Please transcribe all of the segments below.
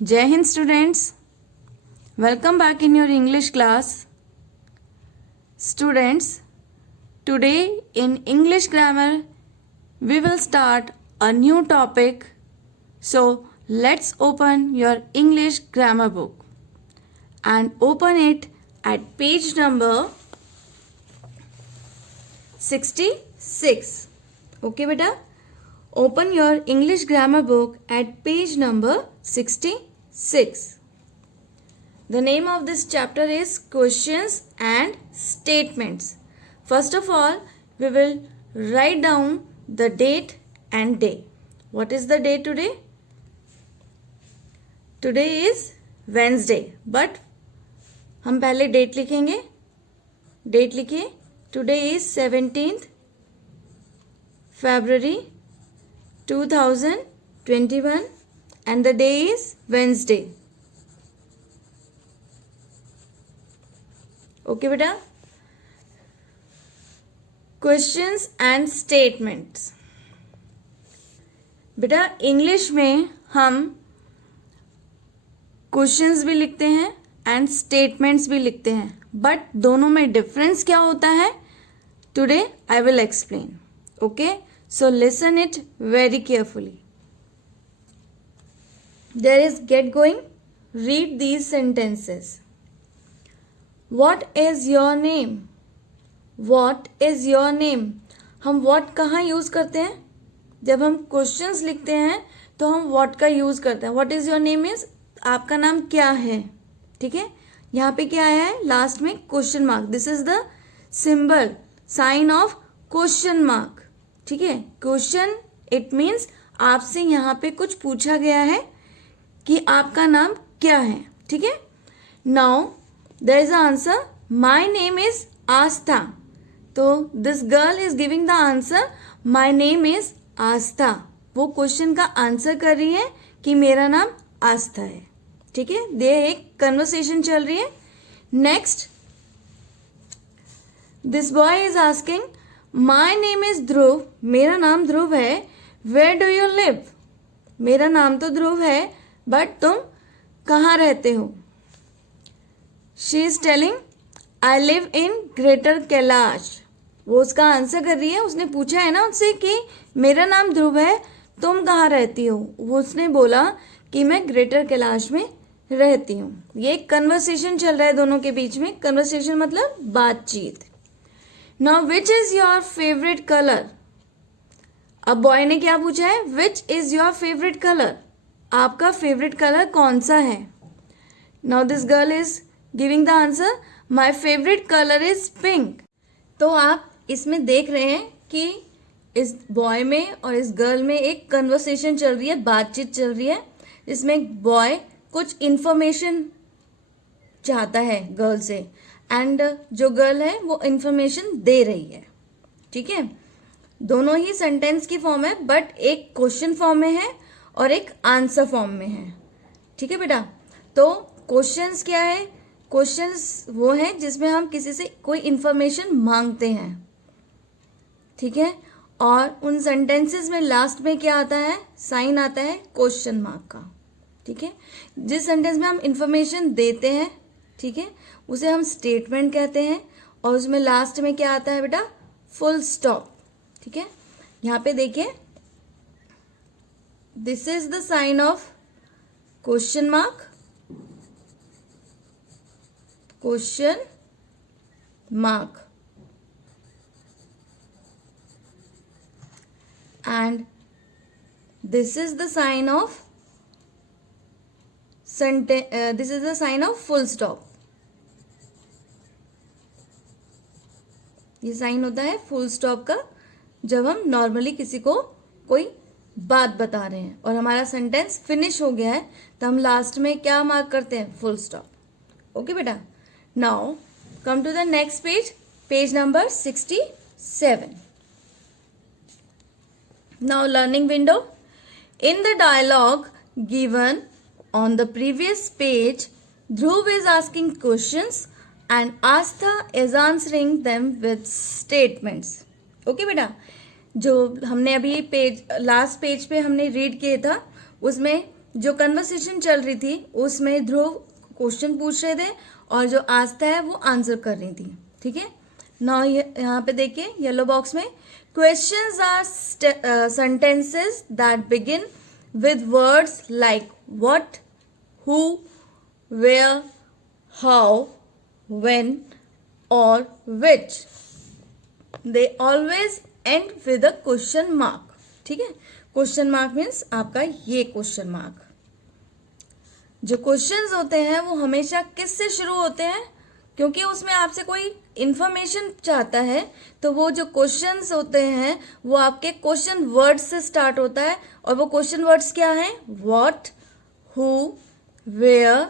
Jai Hind students, welcome back in your English class. Students, today in English grammar we will start a new topic. So let's open your English grammar book and open it at page number 66. Okay beta? Open your English grammar book at page number 66. The name of this chapter is Questions and Statements. First of all, we will write down the date and day. What is the day today? Today is Wednesday. But हम पहले date लिखेंगे. Date लिखिए. Today is 17th February 2021 and the day is Wednesday. Okay बेटा. Questions and statements. बेटा English में हम questions भी लिखते हैं एंड स्टेटमेंट्स भी लिखते हैं, बट दोनों में डिफरेंस क्या होता है today I will explain. Okay, so listen it very carefully. There is gate going. Read these sentences. What is your name? What is your name? हम व्हाट कहाँ यूज करते हैं? जब हम क्वेश्चंस लिखते हैं तो हम व्हाट का यूज करते हैं. What is your name is आपका नाम क्या है. ठीक है, यहाँ पे क्या आया है लास्ट में? Question mark. This is the symbol sign of question mark. ठीक है, क्वेश्चन इट मीन्स आपसे यहाँ पे कुछ पूछा गया है कि आपका नाम क्या है. ठीक है, now there is a answer. My name is Aastha. तो this girl is giving the answer my name is Aastha. वो क्वेश्चन का आंसर कर रही है कि मेरा नाम आस्था है. ठीक है, दे एक कन्वर्सेशन चल रही है. Next, this boy is asking my name is Dhruv. मेरा नाम ध्रुव है. Where do you live? मेरा नाम तो ध्रुव है बट तुम कहाँ रहते हो? She is telling I live in greater Kailash. वो उसका आंसर कर रही है. उसने पूछा है ना उससे कि मेरा नाम ध्रुव है, तुम कहाँ रहती हो? वो उसने बोला कि मैं ग्रेटर कैलाश में रहती हूँ. ये कन्वर्सेशन चल रहा है दोनों के बीच में. कन्वर्सेशन मतलब बातचीत. Now which is your favourite colour? अब बॉय ने क्या पूछा है? Which is your favourite colour? आपका फेवरेट कलर कौन सा है? Now this girl is giving the answer my favourite colour is pink. तो आप इसमें देख रहे हैं कि इस बॉय में और इस गर्ल में एक कन्वर्सेशन चल रही है, बातचीत चल रही है, जिसमें बॉय कुछ इंफॉर्मेशन चाहता है गर्ल से एंड जो गर्ल है वो इंफॉर्मेशन दे रही है. ठीक है, दोनों ही सेंटेंस की फॉर्म है बट एक क्वेश्चन फॉर्म में है और एक आंसर फॉर्म में है. ठीक है बेटा, तो क्वेश्चंस क्या है? क्वेश्चंस वो है जिसमें हम किसी से कोई इंफॉर्मेशन मांगते हैं. ठीक है, और उन सेंटेंसेस में लास्ट में क्या आता है? साइन आता है क्वेश्चन मार्क का. ठीक है, जिस सेंटेंस में हम इंफॉर्मेशन देते हैं, ठीक है, उसे हम स्टेटमेंट कहते हैं. और उसमें लास्ट में क्या आता है बेटा? Full stop. ठीक है, यहाँ पे देखिए, this is the sign of question mark. Question mark and this is the sign of this is the sign of full stop. ये साइन होता है फुल स्टॉप का जब हम नॉर्मली किसी को कोई बात बता रहे हैं और हमारा सेंटेंस फिनिश हो गया है तो हम लास्ट में क्या मार्क करते हैं? Full stop. ओके बेटा, now come to the next page, page number 67. Now learning window. In the dialogue given on the previous page, Dhruv is asking questions and Astha is answering them with statements. Okay बेटा, जो हमने अभी page last page पे हमने read किया था उसमें जो कन्वर्सेशन चल रही थी उसमें ध्रुव क्वेश्चन पूछ रहे थे और जो आस्था है वो आंसर कर रही थी. ठीक है. नाउ यहाँ पे देखिए येलो बॉक्स में, questions are sentences that begin with words like what, who, where, how, when और which. They always end with a question mark. ठीक है. क्वेश्चन मार्क मीन्स आपका ये क्वेश्चन मार्क. जो क्वेश्चंस होते हैं वो हमेशा किससे शुरू होते हैं? क्योंकि उसमें आपसे कोई इंफॉर्मेशन चाहता है, तो वो जो क्वेश्चंस होते हैं वो आपके क्वेश्चन वर्ड्स से स्टार्ट होता है. और वो क्वेश्चन वर्ड्स क्या हैं? What, who, where,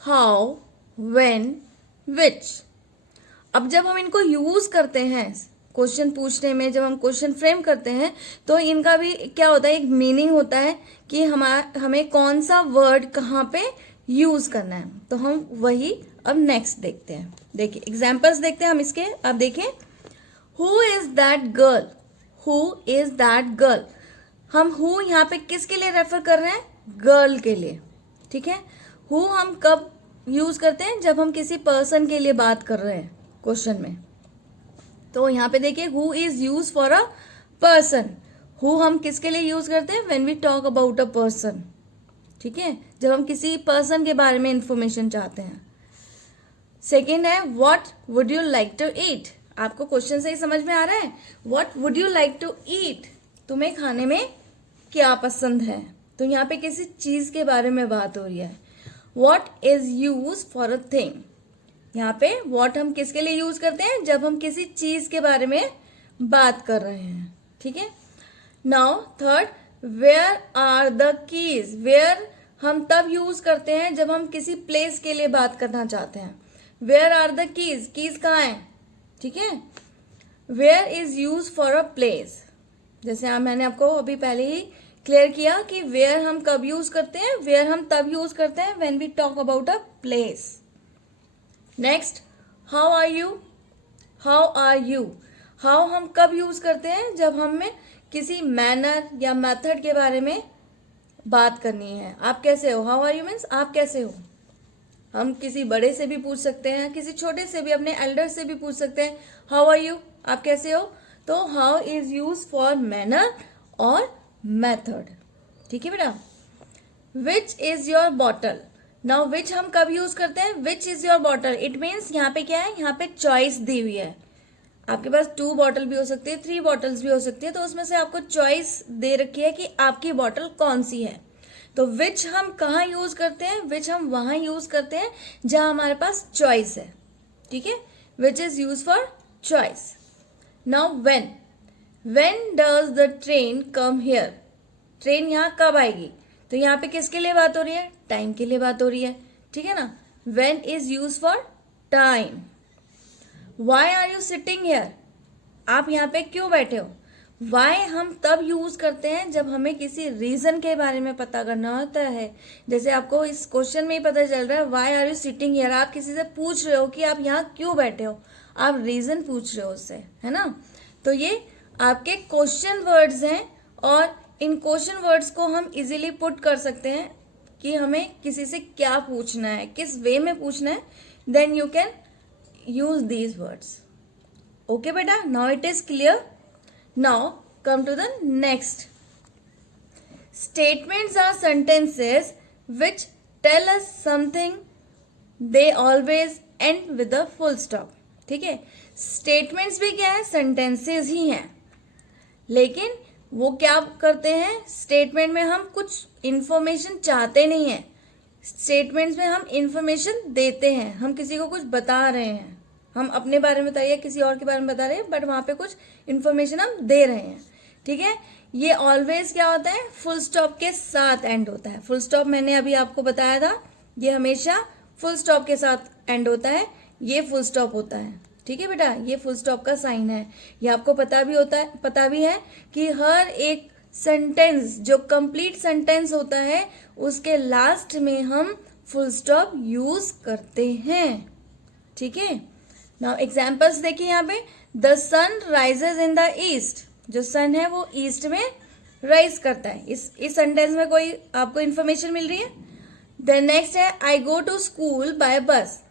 how, when, which. अब जब हम इनको यूज करते हैं क्वेश्चन पूछने में, जब हम क्वेश्चन फ्रेम करते हैं, तो इनका भी क्या होता है, एक मीनिंग होता है कि हमें कौन सा वर्ड कहाँ पे यूज करना है. तो हम वही अब नेक्स्ट देखते हैं. देखिए एग्जाम्पल्स देखते हैं हम इसके. अब देखिए, who is that girl, who is that girl. हम हु यहाँ पे किसके लिए रेफर कर रहे हैं? गर्ल के लिए. ठीक है. हु हम कब यूज करते हैं? जब हम किसी पर्सन के लिए बात कर रहे हैं क्वेश्चन में. तो यहाँ पे देखिए, who is use for a person. Who हम किसके लिए यूज करते हैं? When we talk about a person. ठीक है. जब हम किसी पर्सन के बारे में इंफॉर्मेशन चाहते हैं. सेकेंड है, what would you like to eat. आपको क्वेश्चन से ही समझ में आ रहा है? What would you like to eat. तुम्हें खाने में क्या पसंद है. तो यहाँ पे किसी चीज के बारे में बात हो रही है. What is use for a thing. यहाँ पे व्हाट हम किसके लिए यूज करते हैं? जब हम किसी चीज के बारे में बात कर रहे हैं. ठीक है. Now third, where are the keys. Where हम तब यूज करते हैं जब हम किसी प्लेस के लिए बात करना चाहते हैं. Where are the keys. Keys कहाँ है? ठीक है. Where is use for a place. जैसे मैंने आपको अभी पहले ही क्लियर किया कि वेयर हम कब यूज करते हैं. वेयर हम तब यूज करते हैं when we talk about a place. Next, how are you. How are you. How हम कब यूज करते हैं? जब हमें किसी मैनर या मेथड के बारे में बात करनी है. आप कैसे हो. हाउ आर यू मीन्स आप कैसे हो. हम किसी बड़े से भी पूछ सकते हैं, किसी छोटे से भी, अपने एल्डर से भी पूछ सकते हैं, हाउ आर यू, आप कैसे हो. तो how is use for manner और मेथड. ठीक है बेटा. Which is your bottle. Now which हम कब यूज करते हैं? Which is your bottle. It means यहाँ पे क्या है? यहाँ पे चॉइस दी हुई है. आपके पास 2 बॉटल भी हो सकती है, 3 बॉटल्स भी हो सकती है. तो उसमें से आपको चॉइस दे रखी है कि आपकी बॉटल कौन सी है. तो विच हम कहाँ यूज करते हैं? विच हम वहां यूज करते हैं जहां हमारे पास चॉइस है. ठीक है. Which is use for choice. Now when. When does the train come here. Train यहाँ कब आएगी. तो यहाँ पे किसके लिए बात हो रही है? टाइम के लिए बात हो रही है. ठीक है ना. When is use for time. Why are you sitting here. आप यहाँ पे क्यों बैठे हो. वाई हम तब यूज करते हैं जब हमें किसी रीजन के बारे में पता करना होता है. जैसे आपको इस क्वेश्चन में ही पता चल रहा है, why are you sitting here. आप किसी से पूछ रहे हो कि आप यहाँ क्यों बैठे हो. आप रीजन पूछ रहे हो उससे, है ना. तो ये आपके क्वेश्चन वर्ड्स हैं और इन क्वेश्चन वर्ड्स को हम इजीली पुट कर सकते हैं कि हमें किसी से क्या पूछना है, किस वे में पूछना है. Then you can use these words. Okay beta, now it is clear. Now come to the next. Statements are sentences which tell us something. They always end with a full stop. ठीक है. Statements भी क्या है? Sentences ही हैं. लेकिन वो क्या करते हैं? Statement में हम कुछ information चाहते नहीं हैं. स्टेटमेंट्स में हम इंफॉर्मेशन देते हैं. हम किसी को कुछ बता रहे हैं, हम अपने बारे में बता रहे हैं, किसी और के बारे में बता रहे हैं, बट वहां पे कुछ इंफॉर्मेशन हम दे रहे हैं. ठीक है. ये ऑलवेज क्या होता है? फुल स्टॉप के साथ एंड होता है. फुल स्टॉप मैंने अभी आपको बताया था, ये हमेशा फुल स्टॉप के साथ एंड होता है. ये फुल स्टॉप होता है. ठीक है बेटा. ये फुल स्टॉप का साइन है. ये आपको पता भी है कि हर एक सेंटेंस, जो कंप्लीट सेंटेंस होता है, उसके लास्ट में हम फुल स्टॉप यूज करते हैं. ठीक है. नाउ एग्जांपल्स देखिए यहाँ पे. The sun rises in the east. जो सन है वो ईस्ट में राइज करता है। इस सेंटेंस में कोई आपको इंफॉर्मेशन मिल रही है? देन नेक्स्ट है आई गो टू स्कूल बाय बस।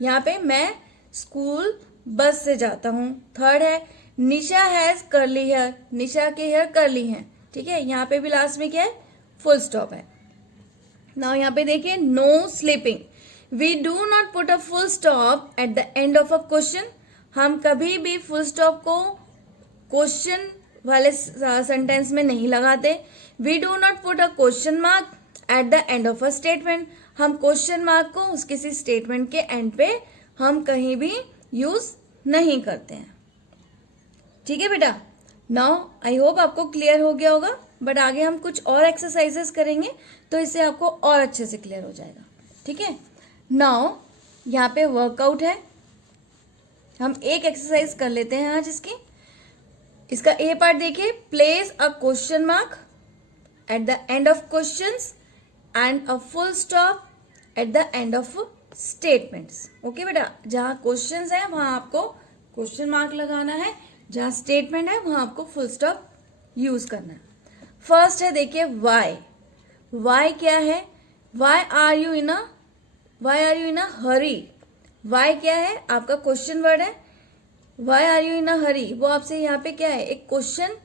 यहाँ पे मैं स्कूल बस से जाता हूँ। थर्ड है निशा हैज कर्ली हेयर। निशा के हेयर कर्ली हैं, ठीक है। यहाँ पे भी लास्ट में क्या है? फुल स्टॉप है। नाउ यहाँ पे देखिए no sleeping. We do not put a full stop at the end of a question. हम कभी भी फुल स्टॉप को क्वेश्चन वाले सेंटेंस में नहीं लगाते। We do not put a question mark at the end of a statement. हम question mark को उस किसी स्टेटमेंट के एंड पे हम कहीं भी यूज नहीं करते हैं, ठीक है बेटा। नाउ आई होप आपको क्लियर हो गया होगा, बट आगे हम कुछ और एक्सरसाइजेस करेंगे तो इससे आपको और अच्छे से क्लियर हो जाएगा, ठीक है। नाउ यहाँ पे वर्कआउट है, हम एक एक्सरसाइज कर लेते हैं आज इसकी। इसका ए पार्ट देखिए, place a question mark at the end of questions and a full stop at the end of statements. Okay बेटा, जहां क्वेश्चंस है वहां आपको क्वेश्चन मार्क लगाना है, जहां स्टेटमेंट है वहां आपको फुल स्टॉप यूज करना है। फर्स्ट है देखिए वाई। वाई क्या है? Why are you in a hurry. वाई क्या है? आपका क्वेश्चन वर्ड है। Why are you in a hurry, वो आपसे यहाँ पे क्या है? एक क्वेश्चन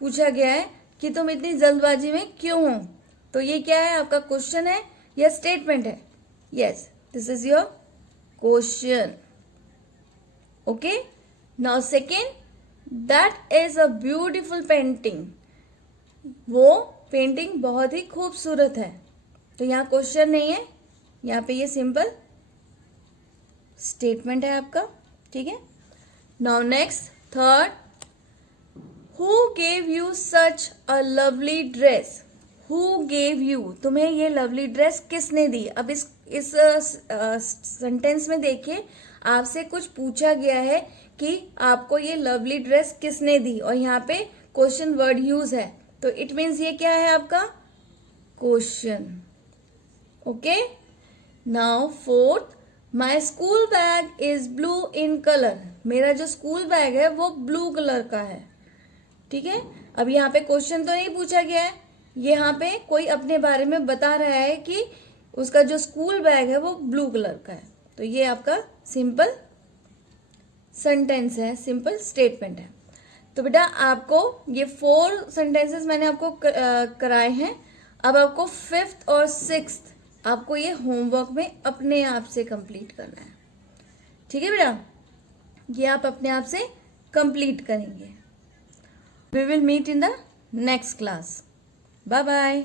पूछा गया है कि तुम इतनी जल्दबाजी में क्यों हो। तो ये क्या है? आपका क्वेश्चन है या स्टेटमेंट है? Yes, this is your question. Okay, now second, that is a beautiful painting. वो पेंटिंग बहुत ही खूबसूरत है। तो यहाँ क्वेश्चन नहीं है, यहाँ पे ये सिंपल स्टेटमेंट है आपका, ठीक है। Now next third, who gave you such a lovely dress. Who gave you, तुम्हें ये लवली ड्रेस किसने दी। अब इस सेंटेंस में देखिए, आपसे कुछ पूछा गया है कि आपको ये लवली ड्रेस किसने दी, और यहाँ पे क्वेश्चन वर्ड यूज है, तो इट मीन्स ये क्या है? आपका question. Okay, now fourth, my school bag is blue in colour. मेरा जो स्कूल बैग है वो ब्लू कलर का है, ठीक है। अब यहाँ पे क्वेश्चन तो नहीं पूछा गया है, यहाँ पे कोई अपने बारे में बता रहा है कि उसका जो स्कूल बैग है वो ब्लू कलर का है। तो ये आपका सिंपल सेंटेंस है, सिंपल स्टेटमेंट है। तो बेटा आपको ये 4 सेंटेंसेस मैंने आपको कराए हैं। अब आपको 5th और 6th आपको ये होमवर्क में अपने आप से कंप्लीट करना है, ठीक है बेटा। ये आप अपने आप से कंप्लीट करेंगे। We will meet in the next class. Bye bye.